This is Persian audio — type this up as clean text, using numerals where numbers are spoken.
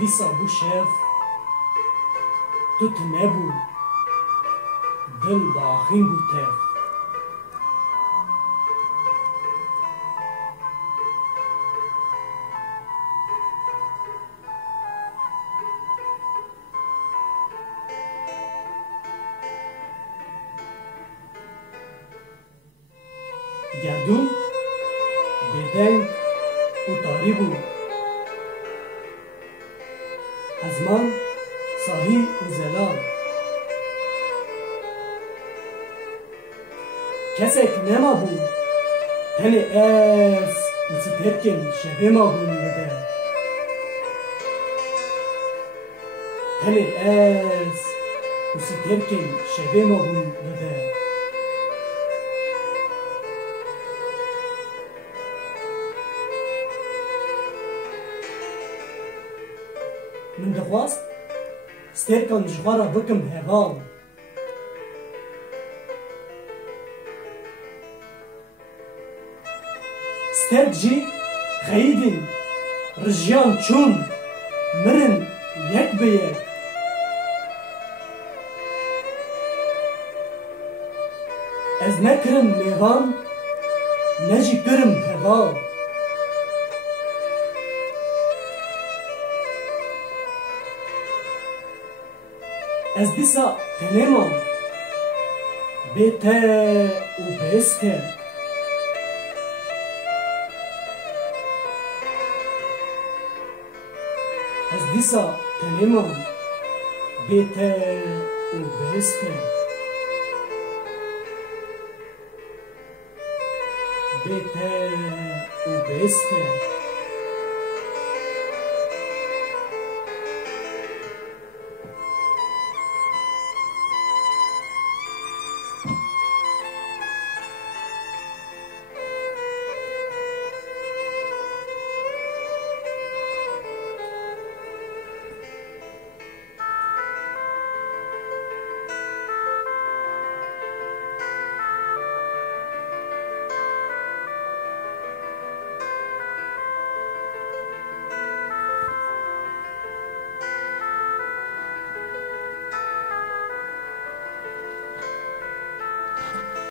دیسا بو شف تو تنبو دل باخین بو تف گردون بدنگ و تاری بو از من صاحی و زلال کسک نما بو تن از و سترکن شبه ما بون بده تن از و سترکن شبه ما بون بده من دخواست سترکان جوارا بکم هوال سترک جی خیدین رجیان چون مرن یک به یک از نکرم میوان نجی کرم هوال از دیسا تنمان بیته و بیسته از دیسا تنمان بیته و بیسته بیته و بیسته